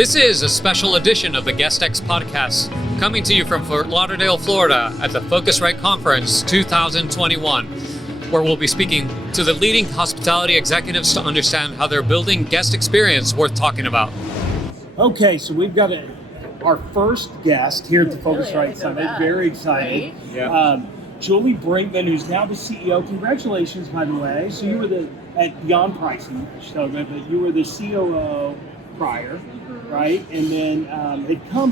This is a special edition of the GuestX podcast, coming to you from Fort Lauderdale, Florida at the Phocuswright Conference 2021, where we'll be speaking to the leading hospitality executives to understand how they're building guest experience worth talking about. Okay, so we've got our first guest here at the Phocuswright Summit. Very excited. Right? Yeah. Julie Brinkman, who's now the CEO. Congratulations, by the way. So you were at Beyond Pricing, but you were the COO prior, right? And then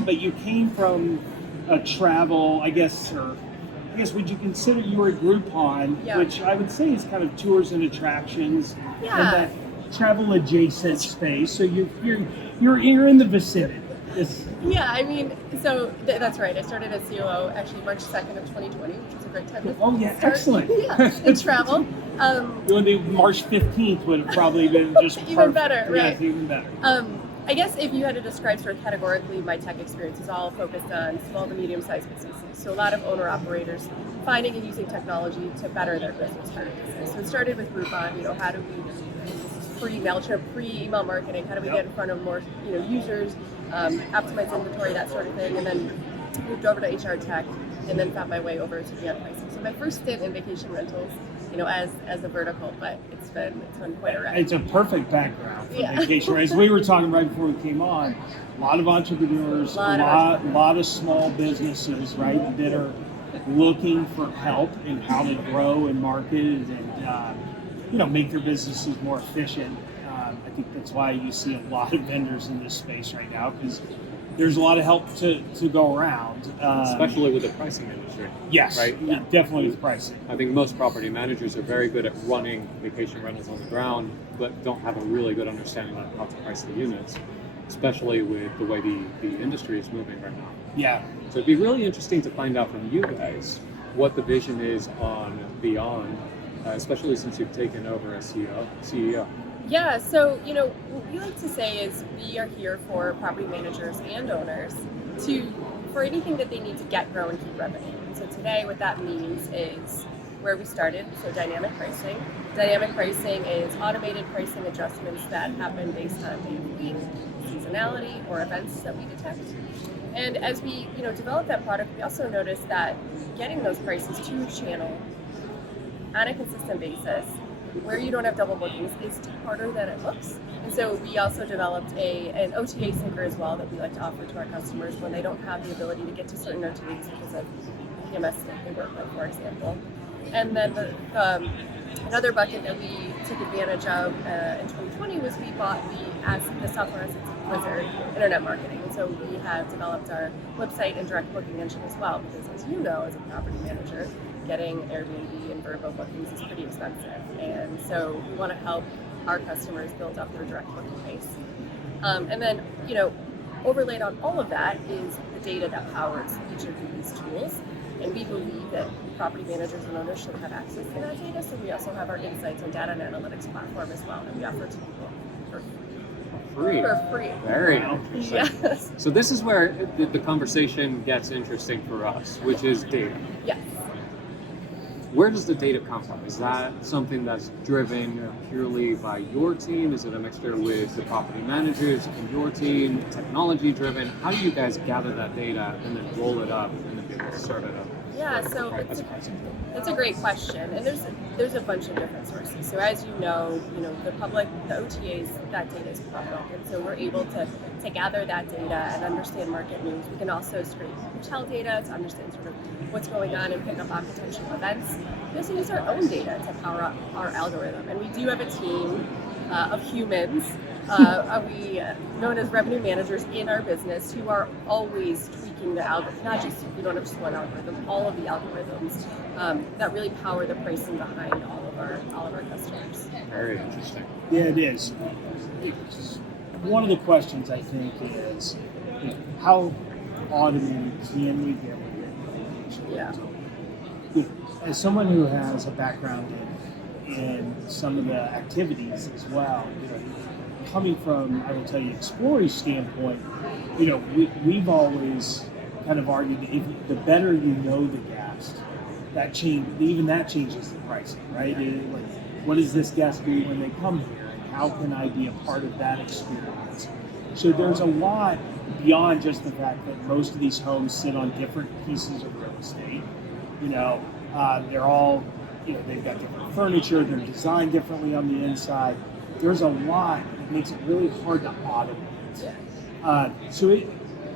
but you came from a travel, I guess would you consider you were at Groupon, which I would say is kind of tours and attractions and that travel adjacent space. So you're in the vicinity. That's right. I started as COO actually March 2nd of 2020, which was a great time to start. Excellent. In travel. March 15th would have probably been just even better, right? Yes, even better. I guess if you had to describe sort of categorically, my tech experience is all focused on small to medium-sized businesses. So a lot of owner-operators finding and using technology to better their business practices. So it started with Groupon. How do we pre-MailChimp, pre-email marketing? How do we get in front of more users, optimize inventory, that sort of thing, and then moved over to HR tech, and then found my way over to Beyond Pricing. So my first stint in vacation rentals, as a vertical, but it's been quite a ride. It's a perfect background for vacation rentals. We were talking right before we came on. A lot of entrepreneurs, a lot of small businesses, right, that are looking for help in how to grow and market and make their businesses more efficient. I think that's why you see a lot of vendors in this space right now, because there's a lot of help to go around. Especially with the pricing industry. Yes, right? Yeah, definitely with pricing. I think most property managers are very good at running vacation rentals on the ground, but don't have a really good understanding of how to price the units, especially with the way the industry is moving right now. Yeah. So it'd be really interesting to find out from you guys what the vision is on Beyond, especially since you've taken over as CEO. Yeah, so what we like to say is we are here for property managers and owners for anything that they need to get, grow, and keep revenue. And so today what that means is where we started, so dynamic pricing. Dynamic pricing is automated pricing adjustments that happen based on day of week, seasonality, or events that we detect. And as we develop that product, we also noticed that getting those prices to a channel on a consistent basis where you don't have double bookings is harder than it looks. And so we also developed an OTA syncer as well that we like to offer to our customers when they don't have the ability to get to certain OTAs because of PMS that they work with, for example. And then another bucket that we took advantage of in 2020 was we bought the software assets of Blizzard Internet Marketing. And so we have developed our website and direct booking engine as well, because as you know, as a property manager, getting Airbnb and Vrbo bookings is pretty expensive. And so we want to help our customers build up their direct booking base. And then, overlaid on all of that is the data that powers each of these tools. And we believe that property managers and owners should have access to that data. So we also have our insights and data and analytics platform as well that we offer to people for free. Very interesting. Yes. So this is where the conversation gets interesting for us, which is data. Yes. Where does the data come from? Is that something that's driven purely by your team? Is it a mixture with the property managers in your team, technology driven? How do you guys gather that data and then roll it up and then be able to serve it up? Yeah, so it's a great question, and there's a bunch of different sources. So as you know, the OTAs, that data is public, and so we're able to gather that data and understand market moves. We can also scrape hotel data to understand sort of what's going on and pick up on potential events. We also use our own data to power up our algorithm, and we do have a team of humans, known as revenue managers in our business, who are always tweaking the algorithm. We don't have just one algorithm, all of the algorithms that really power the pricing behind all of our customers. Very interesting. Yeah, it is. One of the questions I think is how automated can we get with it? Yeah. As someone who has a background in some of the activities as well, coming from, I will tell you, Explore's standpoint, we've always kind of argued that the better you know the guest, that changes the pricing, right? What does this guest do when they come here, and how can I be a part of that experience? So there's a lot beyond just the fact that most of these homes sit on different pieces of real estate. They're all, they've got different furniture, they're designed differently on the inside. There's a lot that makes it really hard to automate. Yeah.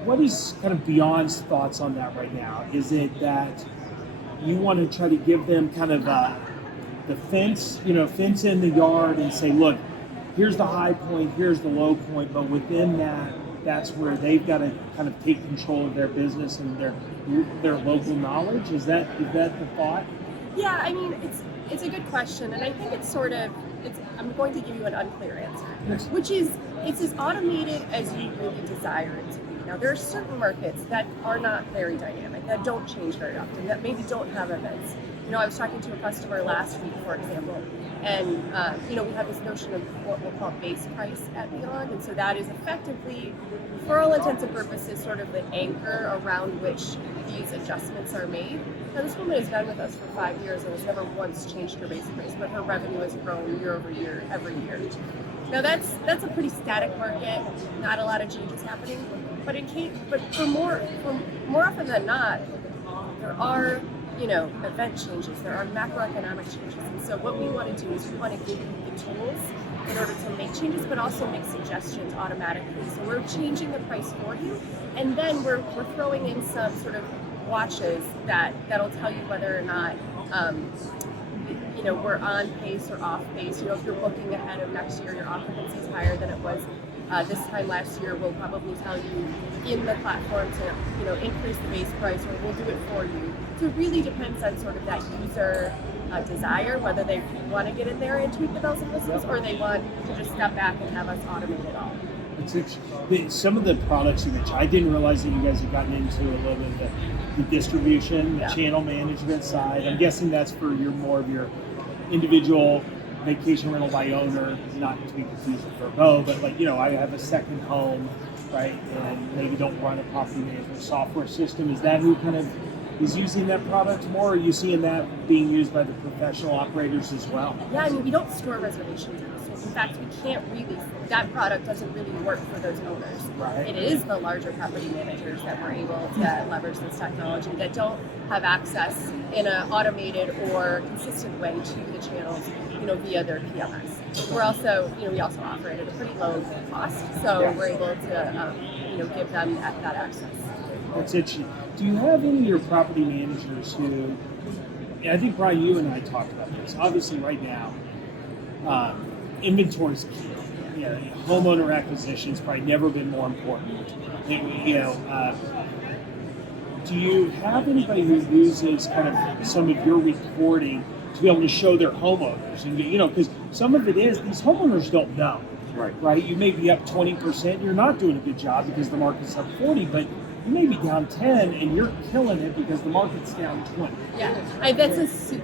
What is kind of Beyond's thoughts on that right now? Is it that you want to try to give them kind of the fence in the yard and say, look, here's the high point, here's the low point, but within that, that's where they've got to kind of take control of their business and their local knowledge? Is that the thought? Yeah, I mean, it's a good question, and I think I'm going to give you an unclear answer, Yes. which is it's as automated as you really desire it to be. Now, there are certain markets that are not very dynamic, that don't change very often, that maybe don't have events. I was talking to a customer last week, for example, and we have this notion of what we'll call base price at Beyond, and so that is effectively, for all intents and purposes, sort of the anchor around which these adjustments are made. Now, this woman has been with us for 5 years and has never once changed her base price, but her revenue has grown year over year, every year. Now, that's a pretty static market, not a lot of changes happening, but for more often than not, there are event changes, there are macroeconomic changes. And so what we want to do is we want to give you the tools in order to make changes, but also make suggestions automatically. So we're changing the price for you, and then we're throwing in some sort of watches that'll tell you whether or not we're on pace or off pace. If you're booking ahead of next year, your occupancy is higher than it was this time last year. We'll probably tell you in the platform to increase the base price, or we'll do it for you. So it really depends on sort of that user desire, whether they want to get in there and tweak the bells and whistles, or they want to just step back and have us automate it all. Some of the products you mentioned, I didn't realize that you guys had gotten into a little bit of the distribution, the channel management side. I'm guessing that's for more of your individual vacation rental by owner, not to be confused with Verbo, but I have a second home, right, and maybe don't run a property management software system. Is that who kind of is using that product more, or are you seeing that being used by the professional operators as well? Yeah, I mean, we don't store reservations. In fact, we can't really, that product doesn't really work for those owners. Right. It is the larger property managers that we're able to leverage this technology that don't have access in an automated or consistent way to the channels, via their PMS. We're also, we also operate at a pretty low cost, so we're able to, give them that access. That's interesting. Do you have any of your property managers who, I think, Brian, you and I talked about this. Obviously, right now, inventory's key. Homeowner acquisition's probably never been more important. Do you have anybody who uses kind of some of your reporting to be able to show their homeowners? And because some of it is these homeowners don't know. Right. You may be up 20%. You're not doing a good job because the market's up 40, but you may be down 10 and you're killing it because the market's down 20. Yeah,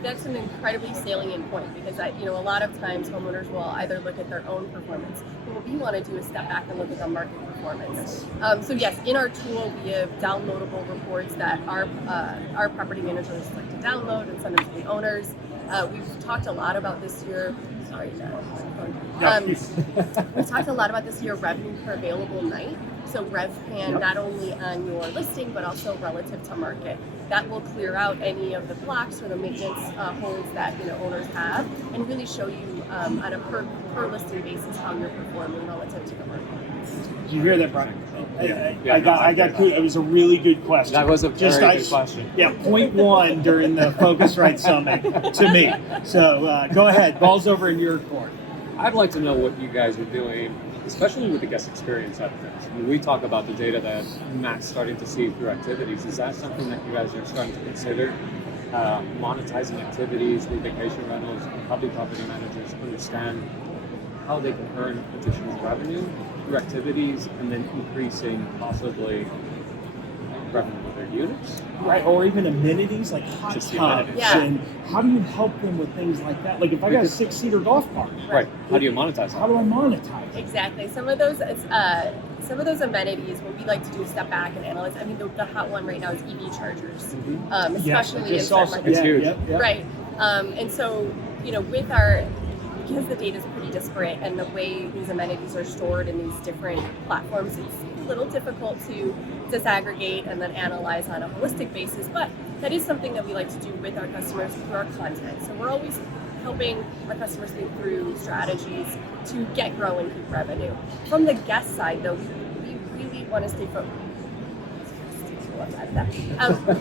that's an incredibly salient point, because a lot of times homeowners will either look at their own performance, but what we want to do is step back and look at the market performance. So yes, in our tool we have downloadable reports that our property managers like to download and send them to the owners. We've talked a lot about this year. Sorry, we've talked a lot about this year revenue per available night. So RevPan, not only on your listing, but also relative to market. That will clear out any of the blocks or the maintenance holes that owners have, and really show you on a per listing basis how you're performing relative to the market. Did you hear that, Brian? Yeah. I got good. It was a really good question. That was a very good question. Yeah, point one during the Phocuswright Summit to me. So go ahead. Ball's over in your court. I'd like to know what you guys are doing, especially with the guest experience side of things. When we talk about the data that Matt's starting to see through activities, is that something that you guys are starting to consider? Monetizing activities with vacation rentals and helping property managers understand how they can earn additional revenue through activities, and then increasing possibly revenue with their units? Right, or even amenities like hot tubs. And how do you help them with things like that? Like if I got a 6-seater golf cart. Right. How do you monetize How do I monetize? Exactly. Some of those amenities, what we like to do is step back and analyze. I mean, the hot one right now is EV chargers, especially in certain markets. It's huge. Right. And so, with our because the data is pretty disparate and the way these amenities are stored in these different platforms, it's a little difficult to disaggregate and then analyze on a holistic basis. But that is something that we like to do with our customers through our content. So we're always helping our customers think through strategies to get, grow, and keep revenue. From the guest side, though, we really want to stay focused.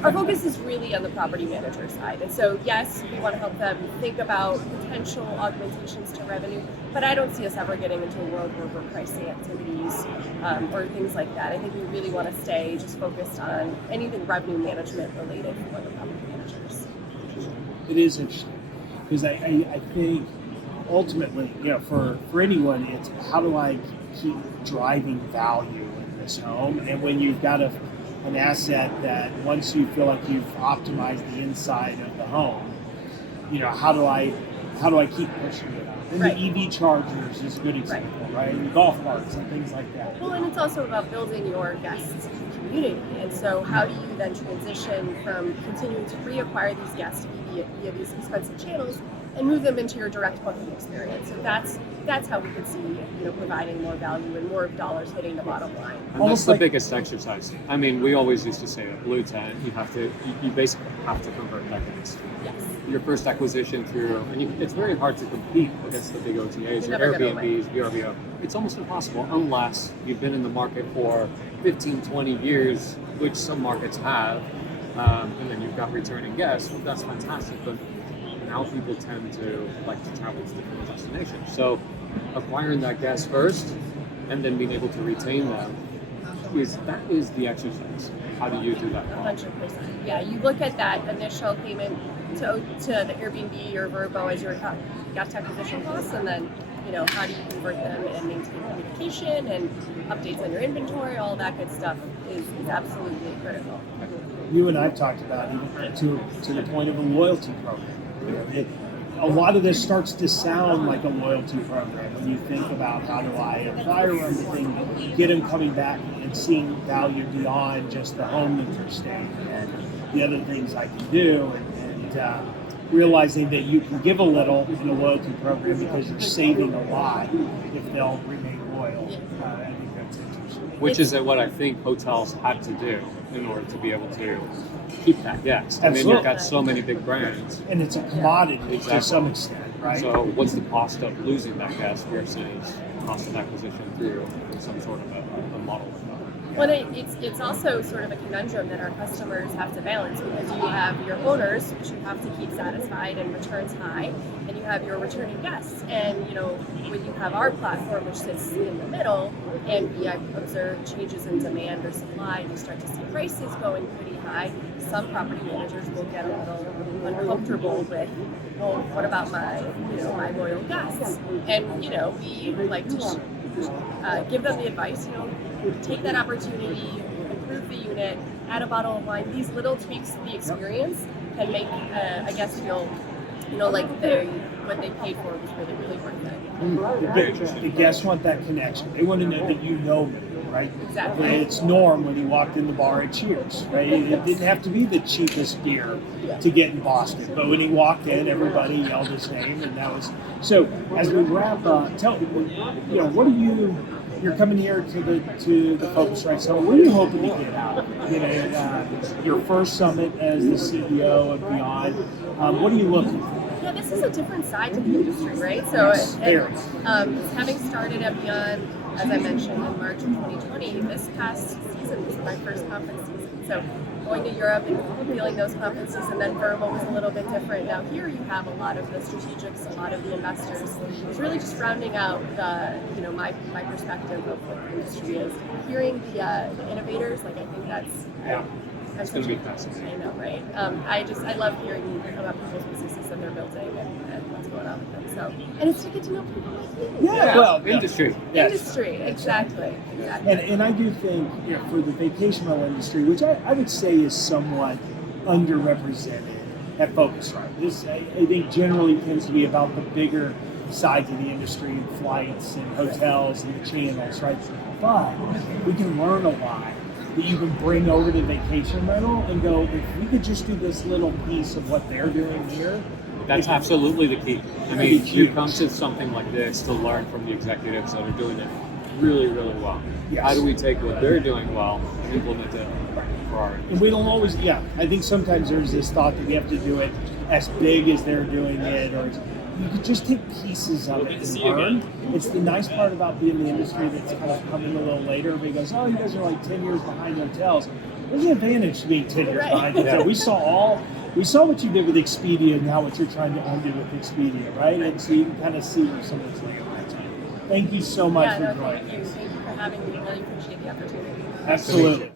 Our focus is really on the property manager side. And so, yes, we want to help them think about potential augmentations to revenue, but I don't see us ever getting into a world where we're pricing activities or things like that. I think we really want to stay just focused on anything revenue management related for the property managers. It is interesting because I think ultimately, for anyone, it's how do I keep driving value in this home? And when you've got an asset that once you feel like you've optimized the inside of the home, how do I keep pushing it up? And right. The EV chargers is a good example, right? And golf carts and things like that. Well, and it's also about building your guests community. And so how do you then transition from continuing to reacquire these guests via these expensive channels and move them into your direct booking experience? So that's how we could see, providing more value and more dollars hitting the bottom line. And that's the biggest exercise. I mean, we always used to say at Blue Tent, you basically have to convert that guest. Yes. Your first acquisition through, and it's very hard to compete against the big OTAs or Airbnbs, VRBO. It's almost impossible unless you've been in the market for 15, 20 years, which some markets have, and then you've got returning guests. Well, that's fantastic, but now people tend to like to travel to different destinations. So acquiring that guest first and then being able to retain them that is the exercise. How do you do that? 100%. Yeah, you look at that initial payment to the Airbnb or Vrbo as your guest acquisition costs, and then how do you convert them and maintain communication and updates on your inventory? All that good stuff is absolutely critical. You and I've talked about even to the point of a loyalty program. A lot of this starts to sound like a loyalty program when you think about how do I acquire them, get them coming back and seeing value beyond just the home that they're staying and the other things I can do, and realizing that you can give a little in a loyalty program because you're saving a lot if they'll remain loyal. I think that's interesting. Which is what I think hotels had to do in order to be able to keep that guest. I mean, you've got so many big brands. And it's a commodity exactly. To some extent, right? So what's the cost of losing that guest versus cost of acquisition through some sort of a model? Well, it's also sort of a conundrum that our customers have to balance, because you have your owners, which you have to keep satisfied and returns high, and you have your returning guests. And when you have our platform, which sits in the middle, and we observe changes in demand or supply, and you start to see prices going pretty high, some property managers will get a little uncomfortable with, well, what about my loyal guests? And we like to give them the advice, take that opportunity, improve the unit, add a bottle of wine. These little tweaks to the experience can make a guest feel, like what they paid for was really, really worth it. The guests want that connection. They want to know that you know them, right? Exactly. And it's Norm when he walked in the bar at Cheers, right? It didn't have to be the cheapest beer to get in Boston, but when he walked in, everybody yelled his name, and that was so. As we wrap up, tell me, what do you? You're coming here to the Phocuswright Summit. What are you hoping to get out of it? Your first summit as the CEO of Beyond. What are you looking for? Yeah, this is a different side to the industry, right? So, having started at Beyond, as I mentioned, in March of 2020, this past season was my first conference season. So, going to Europe and feeling those conferences, and then Vrbo was a little bit different. Now here you have a lot of the strategics, a lot of the investors. It's really just rounding out my perspective of what the industry is. Hearing the innovators, I think that's it's going to be fascinating. I know, right? I love hearing about people's businesses that they're building and what's going on with them. So, and it's to get to know people like you. Yeah, well, industry. Yes. Industry, exactly. And I do think for the vacation rental industry, which I would say is somewhat underrepresented at Phocuswright. This I think generally tends to be about the bigger sides of the industry, flights and hotels and the channels, right? But we can learn a lot that you can bring over to vacation rental and go, if we could just do this little piece of what they're doing here. That's absolutely the key. I It'd mean, be you huge. come to something like this to learn from the executives that are doing it really, really well. Yes. How do we take what they're doing well and implement it for our And we don't always, I think sometimes there's this thought that we have to do it as big as they're doing it, or you could just take pieces of it and learn. It's the nice part about being in the industry that's kind of coming a little later. Everybody goes, oh, you guys are like 10 years behind hotels. There's an advantage to being 10 years behind hotels. We saw what you did with Expedia and now what you're trying to undo with Expedia, right? And so you can kind of see where some of this like at that time. Thank you so much for joining thank you. us. Thank you for having me. Really appreciate the opportunity. Absolutely.